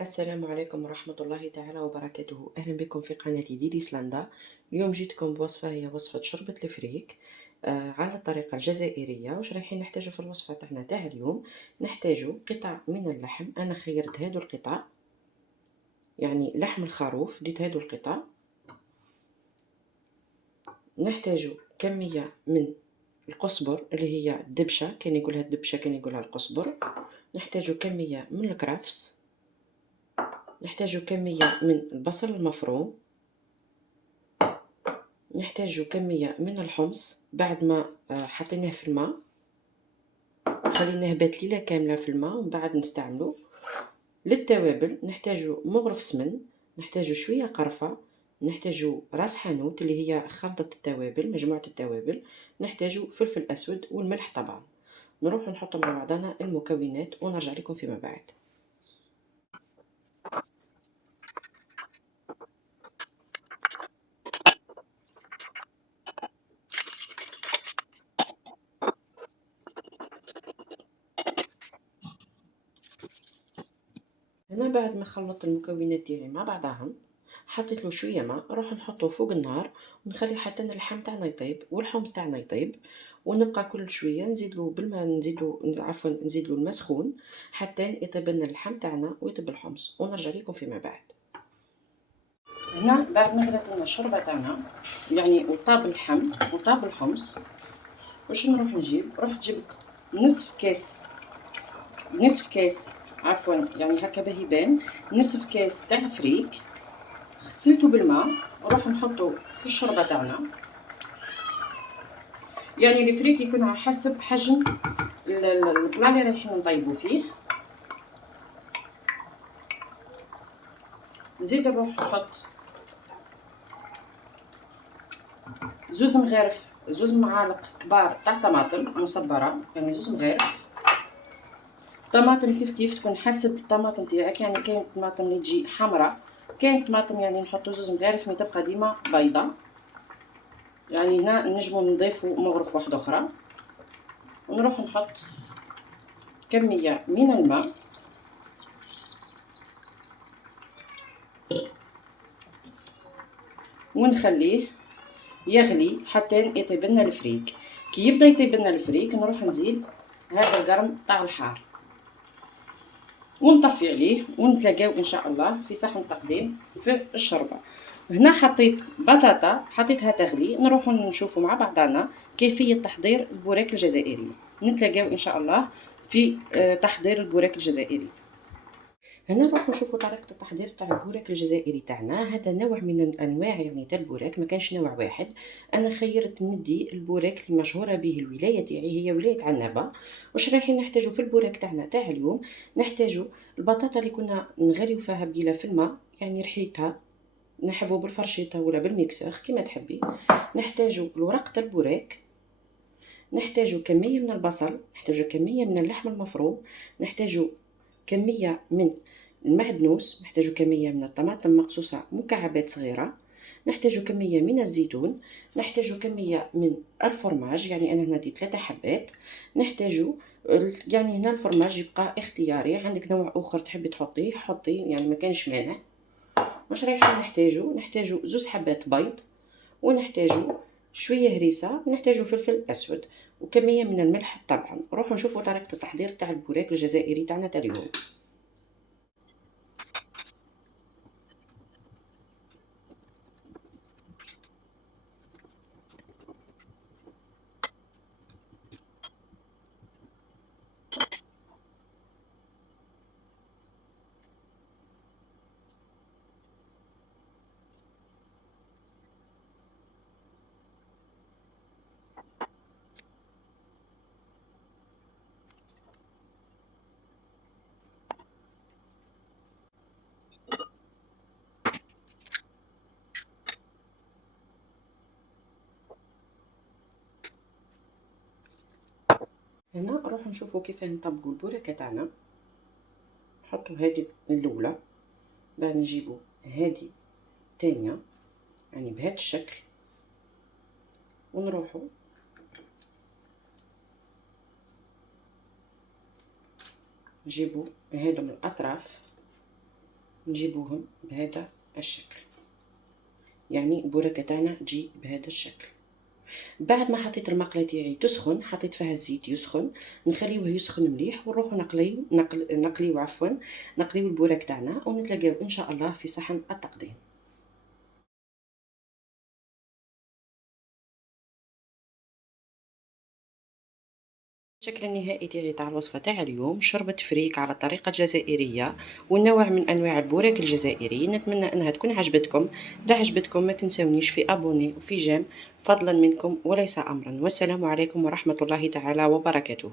السلام عليكم ورحمة الله تعالى وبركاته. أهلا بكم في قناتي ديليسلندا. اليوم جيتكم بوصفة هي وصفة شوربة الفريك على الطريقة الجزائرية. وش رايحين نحتاجو في الوصفة تاعنا تاع اليوم؟ نحتاجو قطع من اللحم. أنا خيرت هادو القطع، يعني لحم الخروف، ديت هادو القطع. نحتاجو كمية من القزبر اللي هي الدبشة، كان يقولها الدبشة كان يقولها القزبر. نحتاجو كمية من الكرفس. نحتاجو كمية من البصل المفروم. نحتاج كمية من الحمص بعد ما حطيناه في الماء، خليناه بات ليلة كاملة في الماء ومن بعد نستعملو. للتوابل نحتاج مغرف سمن، نحتاج شوية قرفة، نحتاج راس حانوت اللي هي خلطة التوابل، مجموعة التوابل، نحتاج فلفل أسود والملح طبعا. نروح نحط مع بعضنا المكونات ونرجع لكم فيما بعد. هنا بعد ما خلطت المكونات ديالي مع بعضها، حطيت له شويه ماء، نروح نحطه فوق النار ونخلي حتى اللحم تاعنا يطيب والحمص تاعنا يطيب. ونبقى كل شويه نزيد له بالماء، نزيد له عفوا نزيد له الماء سخون حتى يطيب لنا اللحم تاعنا ويطيب الحمص، ونرجع لكم فيما بعد. هنا بعد ما غليت لنا الشوربه تاعنا، يعني وطاب اللحم وطاب الحمص، واش نروح نجيب؟ رحت جبت نصف كاس عفوا، يعني هكا باه يبان، نصف كاس تاع فريك غسلته بالماء ونروح نحطه في الشوربه تاعنا. يعني الفريك يكون على حسب حجم البلا اللي رايحين نطيبو فيه. نزيد نروح نحط زوز معالق كبار تاع طماطم مصبره، يعني زوز مغارف طماطم كيف كيف تكون حسب الطماطم تاعك، يعني كاين طماطم اللي تجي حمراء، كاين طماطم يعني نحطو زوز مغارف مي تبقى ديما بيضه. يعني هنا نجمو نضيفو مغرف واحده اخرى. ونروح نحط كميه من الماء ونخليه يغلي حتى يطيب لنا الفريك. كي يبدا يطيب لنا الفريك نروح نزيد هذا القرن تاع الحار ونطفي عليه، ونتلاقاو ان شاء الله في صحن تقديم في الشوربه. هنا حطيت بطاطا حطيتها تغلي، نروح نشوفوا مع بعضنا كيفيه تحضير البوراك الجزائري. نتلاقاو ان شاء الله في تحضير البوراك الجزائري. هنا نروحو نشوفو طريقة التحضير تاع البوراك الجزائري تاعنا. هذا نوع من الانواع يعني تاع البوراك، ما كانش نوع واحد. انا خيرت ندي البوراك اللي مشهوره به الولايه تاعي، هي ولايه عنابه. واش رايحين نحتاجو في البوراك تاعنا تاع اليوم؟ نحتاجو البطاطا اللي كنا نغليو فيها بقيله في الماء، يعني ريحتها نحبو بالفرشيطه ولا بالميكسر كيما تحبي. نحتاجو الورق تاع البوراك، نحتاجو كميه من البصل، نحتاجو كميه من اللحم المفروم، نحتاجو كميه من المعدنوس، نحتاجو كميه من الطماطم مقصوصه مكعبات صغيره، نحتاجو كميه من الزيتون، نحتاجو كميه من الفرماج، يعني انا هنا ديت 3 حبات. نحتاجو يعني هنا الفرماج يبقى اختياري، عندك نوع اخر تحبي تحطيه حطي، يعني ما كانش مانع. واش رايحين نحتاجو زوز حبات بيض، ونحتاجو شويه هريسه، ونحتاجو فلفل اسود، وكميه من الملح طبعا. روحوا نشوفوا طريقه التحضير تاع البوراك الجزائري تاعنا تاع اليوم. هنا نروحوا نشوفوا كيف نطبقوا البوراكه تاعنا. نحطوا هذه الاولى، بعد نجيبوا هذه الثانيه، يعني بهذا الشكل، ونروحوا نجيبوا هادو من الاطراف نجيبوهم بهذا الشكل، يعني البوراكه تاعنا تجي بهذا الشكل. بعد ما حطيت المقله تاعي تسخن، حطيت فيها الزيت يسخن، نخليوه يسخن مليح ونروحو نقليو البوراك تاعنا، ونتلاقاو ان شاء الله في صحن التقديم. الشكل النهائي تاعي تاع الوصفة تاع اليوم شوربة فريك على الطريقة الجزائرية، والنوع من أنواع البوراك الجزائري. نتمنى أنها تكون عجبتكم. إذا عجبتكم ما تنسونيش في أبوني وفي جيم، فضلا منكم وليس أمرا. والسلام عليكم ورحمة الله تعالى وبركاته.